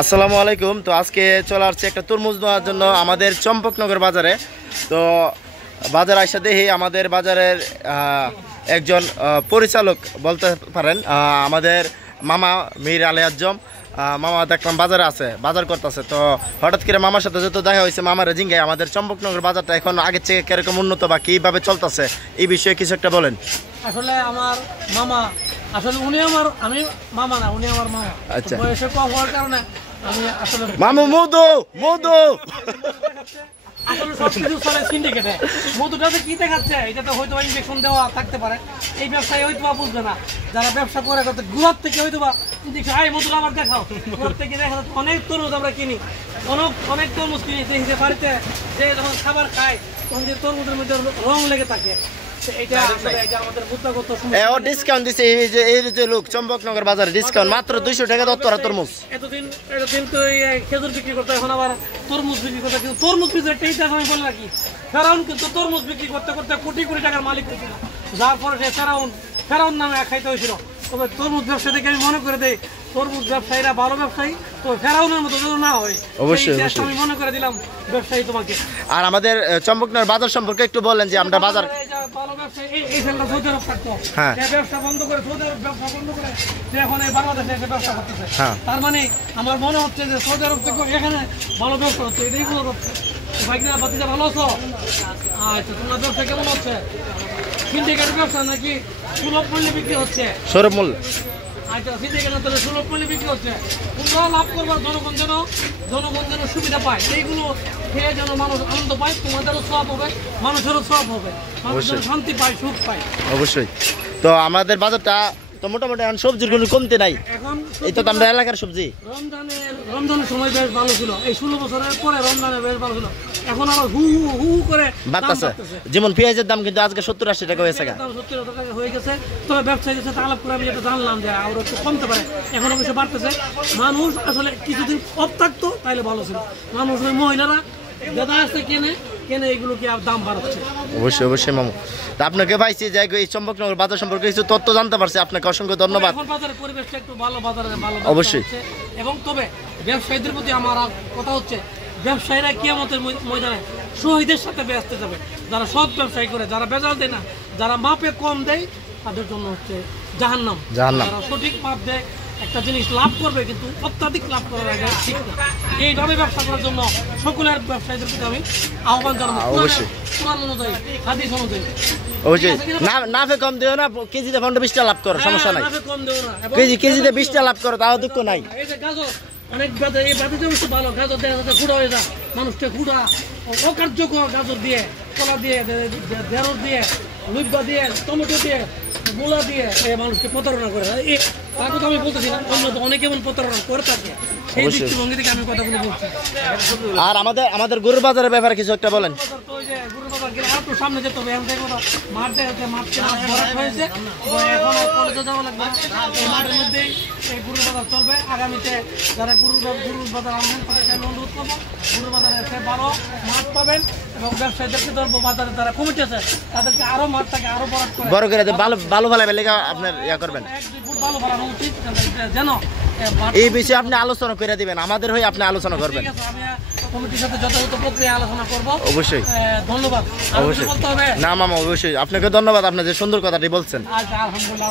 আসসালামু আলাইকুম। তো আজকে চলে আসছে একটা তরমুজ নেওয়ার জন্য আমাদের চম্পকনগর বাজারে। তো বাজার আইসা দেখি আমাদের বাজারের একজন পরিচালক বলতে পারেন, আমাদের মামা মীর আলী আজম মামা দেখলাম বাজারে আছে, বাজার করতেছে। তো হঠাৎ করে মামার সাথে যত দেখা হয়েছে মামার জিঙ্গায় আমাদের চম্পকনগর বাজারটা এখন আগের থেকে কিরকম উন্নত বা কীভাবে চলতেছে এই বিষয়ে কিছু একটা বলেন। আসলে আমার মামা, আসলে উনি আমার, আমি মামা না, উনি আমার মামা। আচ্ছা, বয়সে কম হওয়ার কারণে আমি আসলে মামু মধু মধু আসলে সবকিছু চলে সিন্ডিকেটে। মধুটাতে কি দেখাচ্ছে, এটাতে হয়তো ইনজেকশন দেওয়া থাকতে পারে। এই ব্যবসায়ী হয়তো বুঝবে না, যারা ব্যবসা করে করতে গুয়ার থেকে হয়তো বা মধুটা আবার দেখাও, গুয়ার থেকে দেখা যাচ্ছে অনেক তরমুজ আমরা কিনি, অনেক তরমুজ কিনি দেখি বাড়িতে যে যখন খাবার খায় তখন যে তরমুজের মধ্যে রং লেগে থাকে। ডিসকাউন্ট দিছে এই যে লোক চম্পকনগর বাজারে ডিসকাউন্ট মাত্র 200 টাকা দত্তরা তরমুজ। এতদিন তো খেজুর বিক্রি করতে, এখন আবার তরমুজ বিক্রি করতে। কিন্তু তরমুজ বিক্রি একটা ইতিহাস আমি বলে রাখি, ফেরাউন কিন্তু তরমুজ বিক্রি করতে করতে কোটি কোটি টাকার মালিক হয়েছিল, যার পরে সে ফেরাউন নামে খাইতে হয়েছিল। তবে তরমুজ ব্যবসা থেকে আমি মনে করে দেই, তরমুজ ব্যবসায়ীরা ভালো ব্যবসায়ী, তো ফেরাউনের মতো যদি না হয় অবশ্যই আমি মনে করে দিলাম ব্যবসায়ী তোমাকে। আর আমাদের চম্পকনগর বাজার সম্পর্কে একটু বলেন যে আমরা বাজার ভালো ব্যবসায়ী এই ফেলটা সৌদি আরব থাকতো, ব্যবসা বন্ধ করে সৌদি আরব ব্যবসা বন্ধ করে এখন এই বাংলাদেশে এসে ব্যবসা করতেছে। তার মানে আমার মনে হচ্ছে যে সৌদি আরব থেকে এখানে ভালো ব্যবসা হচ্ছে, এটাই মনে হচ্ছে। ভাইরা বাতিজা ভালো আছো? আচ্ছা, তোমার ব্যবসা কেমন হচ্ছে? সিন্ডিকেটের ব্যবসা নাকি সুলভ মূল্যে বিক্রি হচ্ছে? সুলভ মূল্য। আচ্ছা, সিন্ডিকেট তাহলে সুলভ মূল্যে বিক্রি হচ্ছে। তোমরা লাভ করবার, জনগণ যেন সুবিধা পায়, এইগুলো খেয়ে যেন মানুষ আনন্দ পায়, তোমাদেরও সব হবে, মানুষেরও সব হবে, মানুষ যেন শান্তি পায়, সুখ পায়। অবশ্যই। তো আমাদের বাজারটা তো মোটামুটি এখন সবজির কোনো কমতে নাই, এখন এই তো আমরা এলাকার সবজি রমজানের সময় বেশ ভালো ছিল, এই 16 বছরের পরে রমজানে বেশ ভালো ছিল। এখন আবার হু হু করে বাড়তেছে, যেমন পেঁয়াজের দাম কিন্তু আজকে 70-80 টাকা হয়েছে, 70 টাকা হয়ে গেছে। তবে ব্যবসায়ীদের সাথে আলাপ করে আমি এটা জানলাম যে আরো একটু কমতে পারে, এখন অবশ্য বাড়তেছে। মানুষ আসলে কিছুদিন অফ থাকতো তাইলে ভালো ছিল, মানুষ ওই মহিলারা দাদা আসতে কেনে এগুলো কি আর দাম বাড়ছে। অবশ্যই অবশ্যই মামু। তা আপনাকে পাইছি যে এই চম্পকনগর বাজার সম্পর্কে কিছু তথ্য জানতে পারছি, আপনাকে অসংখ্য ধন্যবাদ। এখন বাজারের পরিবেশটা একটু ভালো, বাজারে ভালো অবশ্যই। এবং তবে ব্যবসায়ীদের প্রতি আমার কথা হচ্ছে, ব্যবসায়ীরা কিয়ামতের ময়দানে শহীদের সাথে ব্যস্ত যাবে। যারা সৎ ব্যবসায়ী করে, যারা বেজাল দেয় না, যারা মাপে কম দেয়, তাদের জন্য হচ্ছে জাহান্নাম। যারা সঠিক মাপ দেয়, একটা জিনিস লাভ করবে কিন্তু অত্যাধিক লাভ করার আগে ঠিক না। এইভাবে ব্যবসা করার জন্য সকলের ব্যবসায়ীদের প্রতি আমি আহ্বান জানাবো। অবশ্যই কোরআন অনুযায়ী, হাদিস অনুযায়ী অবশ্যই নাফে কম দিও না, কেজিতে 15-20 টাকা লাভ করো, সমস্যা নাই। কেজিতে 20 টাকা লাভ করো, তাও দুঃখ নাই। এই যে গাজর, অনেক গাজর, এই বাতিতে অবশ্য ভালো গাজর দেখা যাচ্ছে খুঁড়া হয়ে যায়, মানুষকে খুঁড়া অকার্যকর গাজর দিয়ে, কলা দিয়ে, ঢেঁড়স দিয়ে, লুব্বা দিয়ে, টমেটো দিয়ে, মূলা দিয়ে মানুষকে প্রতারণা করে। তার কথা আমি বলতেছি না, অন্য অনেকে এমন প্রতারণা করে থাকে, সেই দৃষ্টিভঙ্গি থেকে আমি কথাগুলো বলছি। আর আমাদের গরুর বাজারের ব্যাপারে কিছু একটা বলেন। গরুর বাজার গেলে আর একটু সামনে যেতে হবে, এখান থেকে মাঠ দেখা মাঠ ভরাট হয়েছে, এখন কলেজে যাওয়া লাগবে। এই মাঠের মধ্যেই এই গরুর বাজার চলবে। আগামীতে যারা গরুর বাজার আনবেন তাদেরকে আমি অনুরোধ করবো, গরুর বাজারে এসে ভালো মাঠ পাবেন এবং ব্যবসায়ীদেরকে ধরবো, বাজারে যারা কমিটি আছে তাদেরকে আরো মাঠটাকে আরো বড় করে ভালো আপনার ইয়া করবেন, 1-2 ফুট ভালো বাড়ানো উচিত যেন এই বিষয়ে আপনি আলোচনা করে দিবেন, আমাদের হয়ে আপনি আলোচনা করবেন। আমি কমিটির সাথে যথাযথ প্রক্রিয়া আলোচনা করব। অবশ্যই ধন্যবাদ। অবশ্যই না মামা, অবশ্যই আপনাকে ধন্যবাদ, আপনি যে সুন্দর কথাটি বলছেন। আলহামদুলিল্লাহ।